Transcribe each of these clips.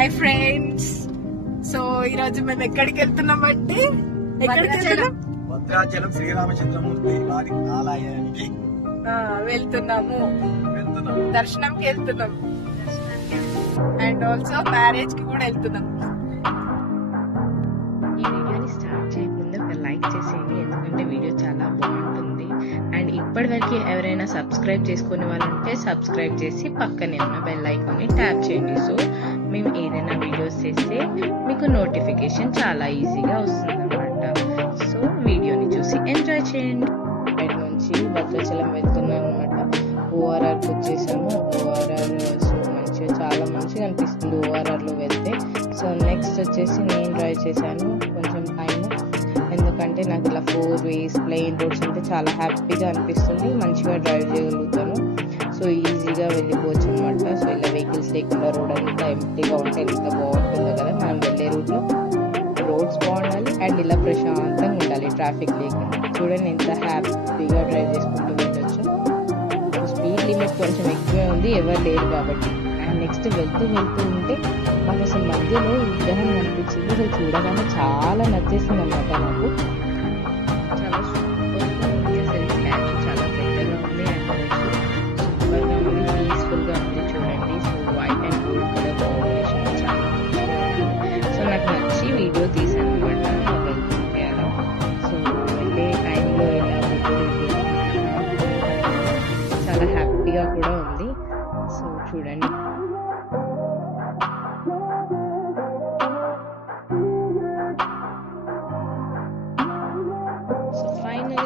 Hi friends. So ఈరోజు మేము ఎక్కడికి వెళ్తున్నామంటే భద్రాచలం శ్రీరామచంద్రమూర్తి వారి ఆలయానికి వెళ్తున్నాము. దర్శనంకి వెళ్తున్నాం అండ్ ఆల్సో మ్యారేజ్ కి కూడా వెళ్తున్నాం. ఈ వీడియోని స్టార్ట్ చేయకుండా ఒక లైక్ చేసేయండి, ఎందుకంటే వీడియో చాలా బాగుంటుంది. అండ్ ఇప్పటివరకు ఎవరైనా సబ్స్క్రైబ్ చేసుకునే వాళ్ళు ఉంటే సబ్స్క్రైబ్ చేసి పక్కనే ఉన్న బెల్ ఐకాన్ని ట్యాప్ చేయండి. సో మేము ఏదైనా వీడియోస్ చేస్తే మీకు నోటిఫికేషన్ చాలా ఈజీగా వస్తుందన్నమాట. సో వీడియోని చూసి ఎంజాయ్ చేయండి. బయట నుంచి భద్రాచలం వెళ్తున్నాం అనమాట. ఓఆర్ఆర్కి వచ్చేసాము. ఓఆర్ఆర్ సో మంచిగా చాలా మంచిగా అనిపిస్తుంది ఓఆర్ఆర్లో వెళ్తే. సో నెక్స్ట్ వచ్చేసి నేను డ్రైవ్ చేశాను కొంచెం టైం, ఎందుకంటే నాకు ఇలా 4 ways ప్లెయిన్ రోడ్స్ అంటే చాలా హ్యాపీగా అనిపిస్తుంది, మంచిగా డ్రైవ్ చేయగలుగుతాను. సో ఈజీగా వెళ్ళిపోవచ్చు అనమాట. సో ఇలా వెహికల్స్ లేకుండా రోడ్ అంతా ఎంటీగా ఉంటే ఎంత బాగుంటుందో కదా. మనం వెళ్ళే రూట్లో రోడ్స్ బాగుండాలి అండ్ ఇలా ప్రశాంతంగా ఉండాలి, ట్రాఫిక్ లేకుండా. చూడండి ఎంత హ్యాపీగా డ్రైవ్ చేసుకుంటూ వెళ్ళొచ్చు. స్పీడ్ లిమిట్ కొంచెం ఎక్కువే ఉంది, ఎవరు లేరు కాబట్టి. అండ్ నెక్స్ట్ వెళ్తూ ఉంటే మాకు అసలు మధ్యలో ఈ విగ్రహం కనిపించింది. అసలు చూడగానే చాలా నచ్చేసింది అనమాట నాకు. చాలా సూపర్గా ఉంది అసలు. స్టాచ్యూ చాలా పెద్దగా ఉంది అండ్ సూపర్గా ఉంది, పీస్ఫుల్గా ఉంది. చూడండి, so white and gold colour combination చాలా ఉంది. సో నాకు నచ్చి వీడియో తీసాను అనమాట వెళ్తుంటే అలా. సో వెళ్ళే టైంలో ఇలా చాలా హ్యాపీగా కూడా ఉంది. సో చూడండి,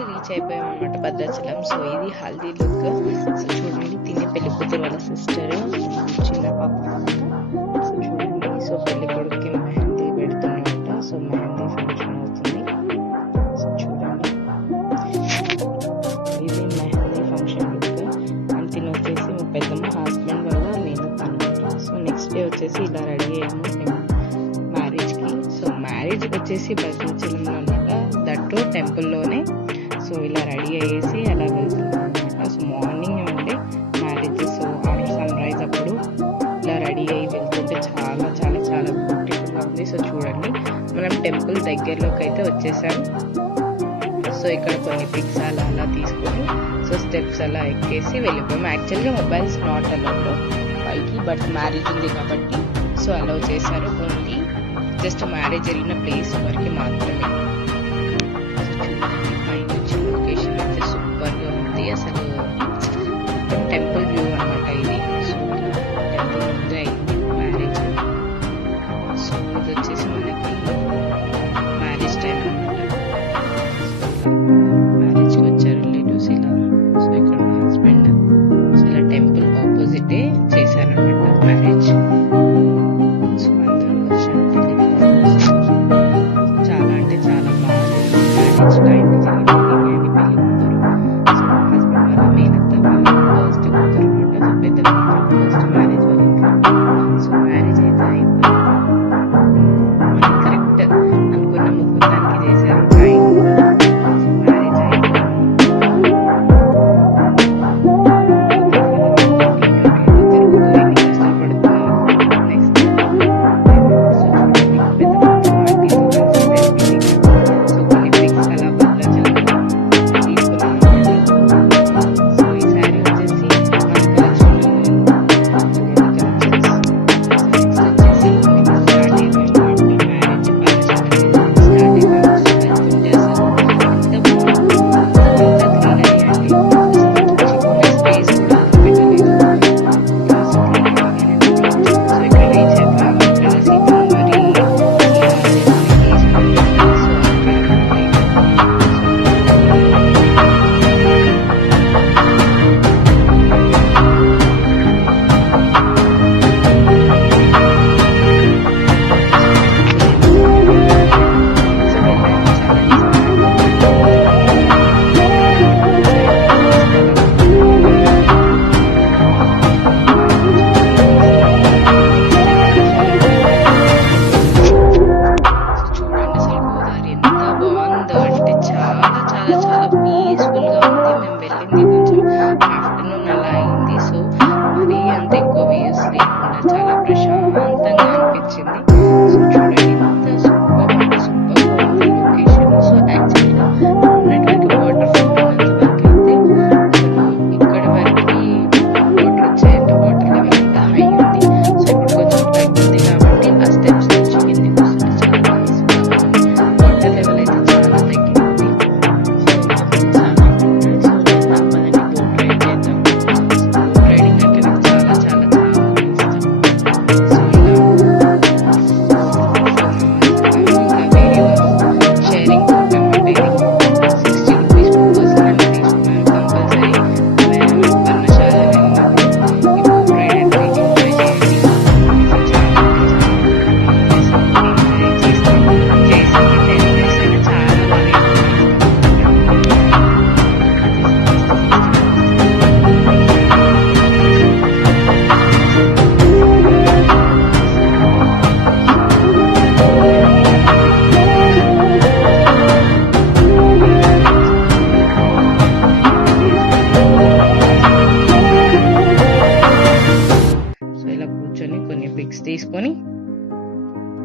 రీచ్ అయిపోయాం అనమాట భద్రాచలం. సో ఇది హల్దీ లుక్. సో చూడండి, తినే పెళ్లి కూతురు వాళ్ళ సిస్టర్, చిన్న పాప. సో చూడండి, సో పెళ్లి కొడుకుకి మెహందీ పెడుతున్నమాట. సో మెహందీ ఫంక్షన్ అవుతుంది. సో చూడండి, ఇది మెహందీ ఫంక్షన్ లుక్. అండ్ తిని వచ్చేసి మా పెద్దమ్మ హస్బెండ్ వల్ల మేనత్ అనమాట. సో నెక్స్ట్ డే వచ్చేసి ఇలా రెడీ అయ్యాము మేము మ్యారేజ్కి. సో మ్యారేజ్కి వచ్చేసి భద్రాచలంలో అనమాట, దట్టు టెంపుల్లోనే. సో ఇలా రెడీ అయ్యేసి అలా వెళ్తున్నాం అనమాట. సో మార్నింగ్ ఉండే marriage. So after sunrise అప్పుడు ఇలా రెడీ అయ్యి వెళ్తుంటే చాలా చాలా చాలా బ్యూటిఫుల్గా ఉంది. సో చూడండి, మనం టెంపుల్ దగ్గరలోకి అయితే వచ్చేసాం. సో ఇక్కడ కొన్ని పిక్స్ అలా అలా తీసుకొని సో స్టెప్స్ అలా ఎక్కేసి వెళ్ళిపోయాం. యాక్చువల్గా మొబైల్స్ నాట్ అలౌడ్ పైకి, బట్ మ్యారేజ్ ఉంది కాబట్టి సో అలౌ చేశారు. ఓన్లీ జస్ట్ మ్యారేజ్ జరిగిన ప్లేస్ వరకు మాత్రమే. లొకేషన్ అయితే సూపర్గా ఉంది అసలు. టెంపుల్ వ్యూ అనమాట ఇది. సో టెంపుల్ ముందే అయింది మ్యారేజ్. సో ఇది వచ్చేసి మనకి మ్యారేజ్ టైం అనమాట. మ్యారేజ్కి వచ్చారు రిలేటివ్స్ ఇలా. సో ఇక్కడ మా హస్బెండ్ సో ఇలా టెంపుల్ ఆపోజిటే చేశారనమాట మ్యారేజ్. సో అందరూ వచ్చారు, చాలా అంటే చాలా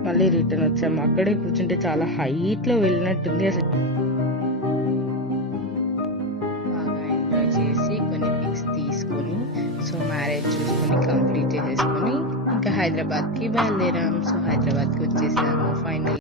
మళ్ళీ రిటర్న్ వచ్చాము. అక్కడే కూర్చుంటే చాలా హైట్ లో వెళ్ళినట్టుంది. అసలు బాగా ఎంజాయ్ చేసి కొన్ని పిక్స్ తీసుకొని సో మ్యారేజ్ చూసుకొని కంప్లీట్ చేసేసుకొని ఇంకా హైదరాబాద్ కి బయలుదేరాం. సో హైదరాబాద్ కి వచ్చేసాము ఫైనల్.